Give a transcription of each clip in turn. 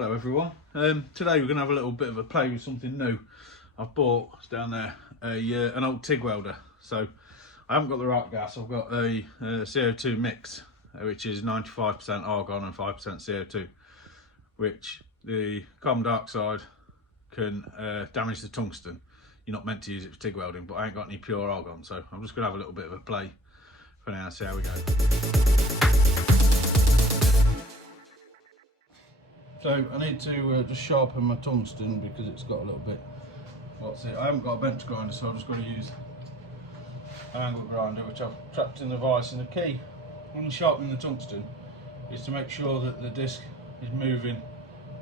Hello everyone. Today we're going to have a little bit of a play with something new. I've bought, it's down there, an old TIG welder. So I haven't got the right gas, I've got a CO2 mix, which is 95% argon and 5% CO2, which the carbon dioxide can damage the tungsten. You're not meant to use it for TIG welding, but I ain't got any pure argon, so I'm just going to have a little bit of a play for now and see how we go. So I need to just sharpen my tungsten because it's got a little bit, what's it, I haven't got a bench grinder, so I've just got to use an angle grinder which I've trapped in the vise. And the key when sharpening the tungsten is to make sure that the disc is moving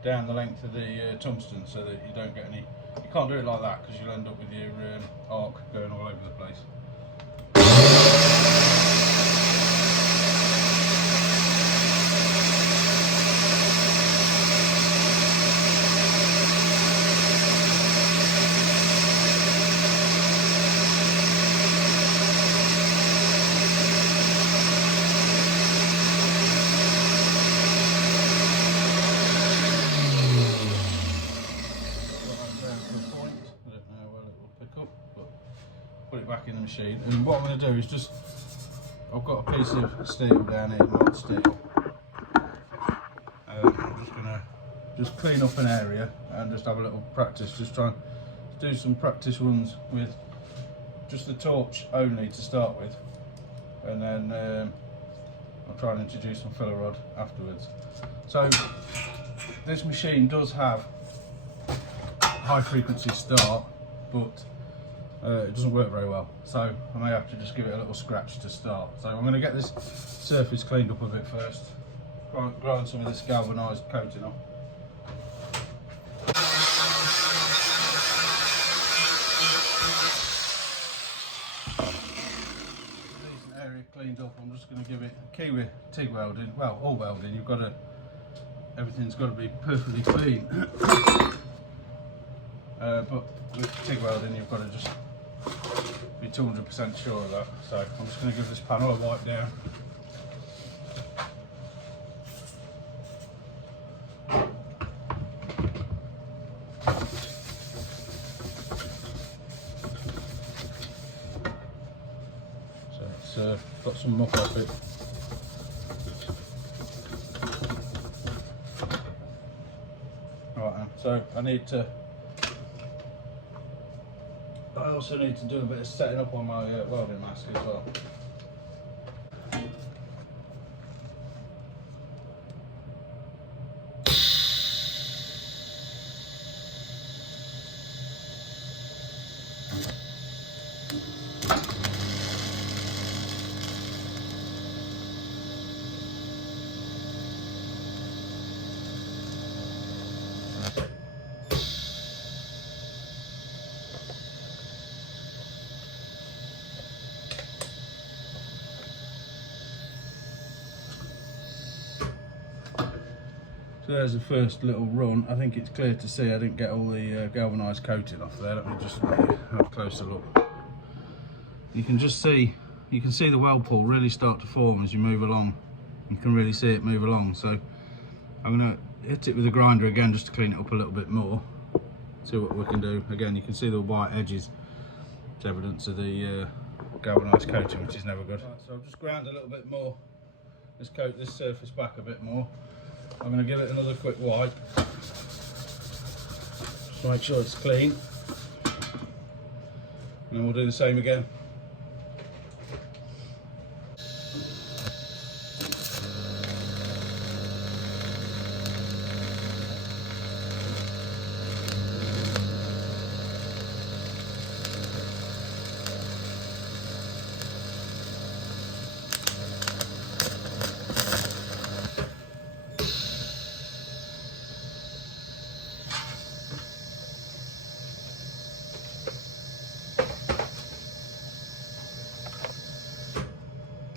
down the length of the tungsten so that you don't get any, you can't do it like that because you'll end up with your arc going all over the place. Put it back in the machine, and what I'm going to do is just, I've got a piece of steel down here, mild steel. I'm just going to clean up an area and just have a little practice, just try and do some practice runs with just the torch only to start with, and then I'll try and introduce some filler rod afterwards. So this machine does have high frequency start, but it doesn't work very well, so I may have to just give it a little scratch to start. So I'm going to get this surface cleaned up a bit first, grind some of this galvanised coating off. Decent area cleaned up. I'm just going to give it a key with TIG welding. Well, all welding, you've got to, everything's got to be perfectly clean. But with TIG welding, you've got to just be 200% sure of that. So I'm just going to give this panel a wipe down. So it's got some muck off it. Right, so I also need to do a bit of setting up on my welding mask as well. So there's the first little run. I think it's clear to see I didn't get all the galvanised coating off there. Let me just have a closer look. You can just see, you can see the weld pool really start to form as you move along. You can really see it move along. So I'm going to hit it with a grinder again just to clean it up a little bit more. See what we can do. Again, you can see the white edges. It's evidence of the galvanised coating, which is never good. Right, so I've just ground a little bit more. Let's coat this surface back a bit more. I'm going to give it another quick wipe, just to make sure it's clean, and then we'll do the same again.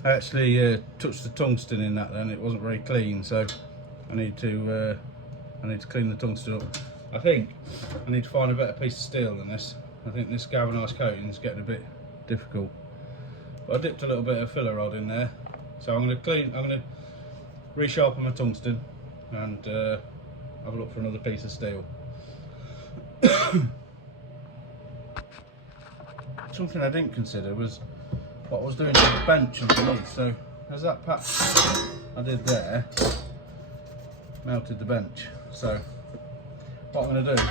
I actually touched the tungsten in that then, it wasn't very clean, so I need to clean the tungsten up. I think I need to find a better piece of steel than this. I think this galvanised coating is getting a bit difficult. But I dipped a little bit of filler rod in there, so I'm going to resharpen my tungsten, and I'll have a look for another piece of steel. Something I didn't consider was what I was doing to the bench underneath. So as that patch I did there melted the bench, so what I'm going to do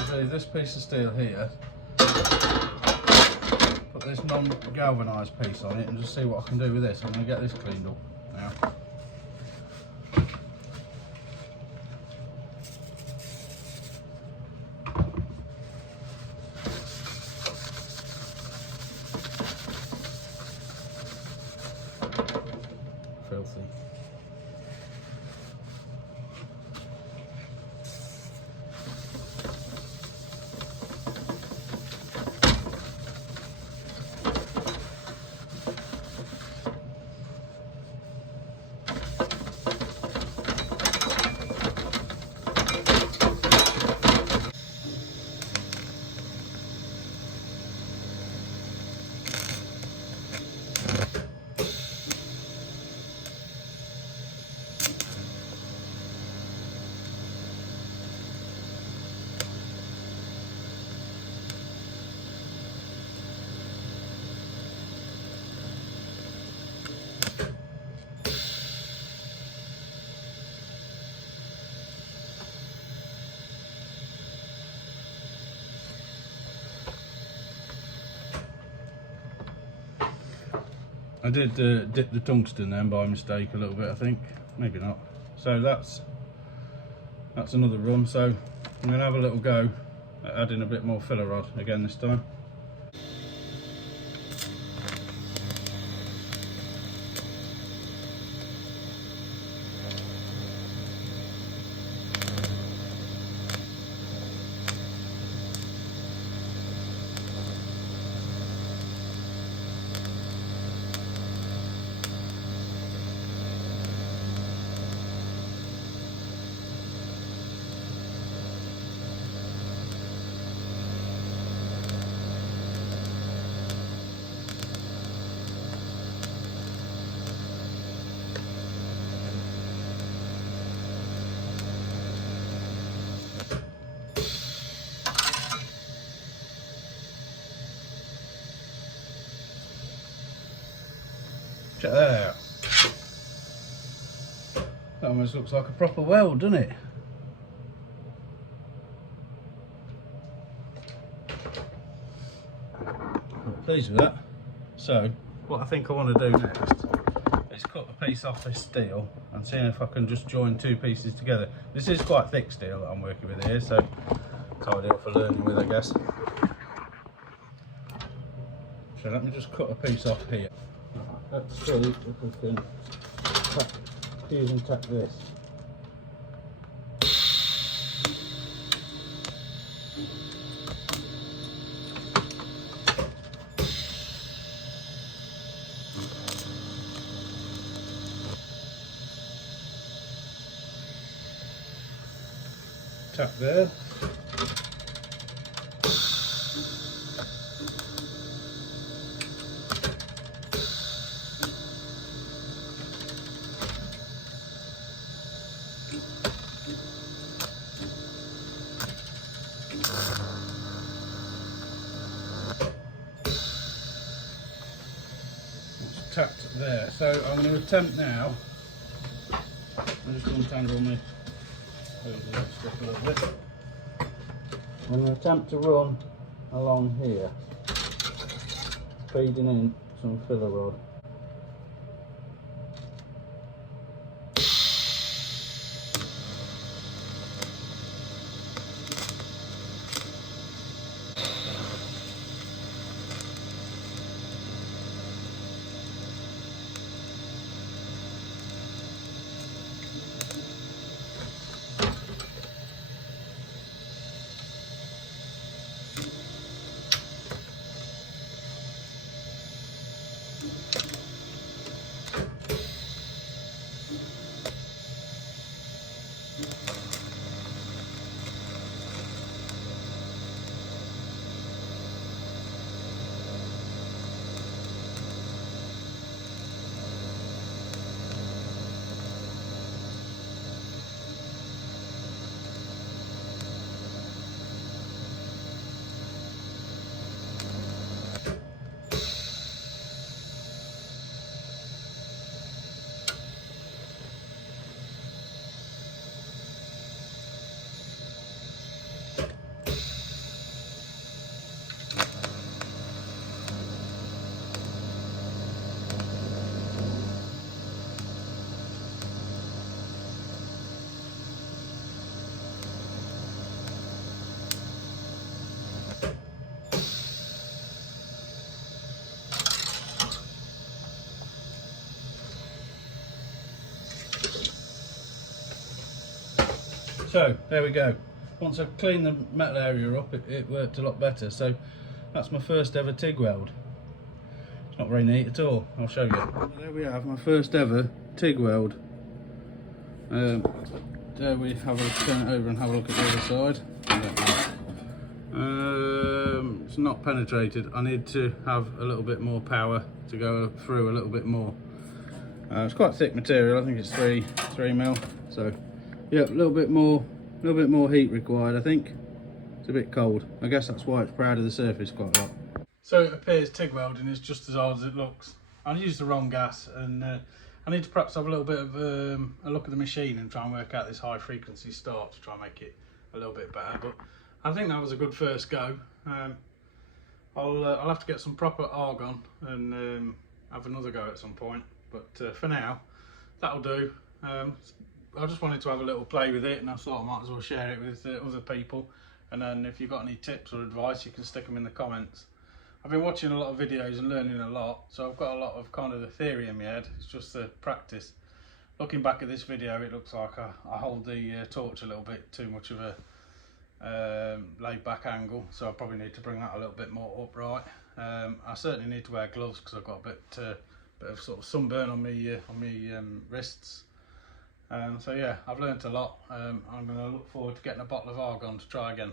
is leave this piece of steel here, put this non-galvanised piece on it, and just see what I can do with this. I'm going to get this cleaned up now. Filthy. I did dip the tungsten then by mistake a little bit, I think. Maybe not. So that's another run. So I'm going to have a little go at adding a bit more filler rod again this time. Check that out. That almost looks like a proper weld, doesn't it? I'm pleased with that. So, what I think I want to do next is cut a piece off this steel and see if I can just join two pieces together. This is quite thick steel that I'm working with here, so it's ideal for learning with, I guess. So let me just cut a piece off here. Let's see if we can fuse and tack this. Tack there. Tacked there. So I'm going to attempt now. I'm just going to untangle my stuff a little bit. I'm going to attempt to run along here, feeding in some filler rod. So there we go. Once I've cleaned the metal area up, it worked a lot better. So that's my first ever TIG weld. It's not very neat at all. I'll show you. So there we have my first ever TIG weld. There we have a turn it over and have a look at the other side. It's not penetrated. I need to have a little bit more power to go through a little bit more. It's quite thick material. I think it's 3 mil. So yeah, a little bit more heat required. I think it's a bit cold. I guess that's why it's proud of the surface quite a lot. So it appears TIG welding is just as hard as it looks. I used the wrong gas, and I need to perhaps have a little bit of a look at the machine and try and work out this high frequency start to try and make it a little bit better. But I think that was a good first go. I'll have to get some proper argon and have another go at some point. But for now, that'll do. I just wanted to have a little play with it, and I thought I might as well share it with other people. And then if you've got any tips or advice, you can stick them in the comments. I've been watching a lot of videos and learning a lot, so I've got a lot of kind of the theory in my head. It's just the practice. Looking back at this video, it looks like I hold the torch a little bit too much of a laid back angle, so I probably need to bring that a little bit more upright. I certainly need to wear gloves because I've got a bit of sort of sunburn on me wrists. So yeah, I've learnt a lot. I'm going to look forward to getting a bottle of argon to try again.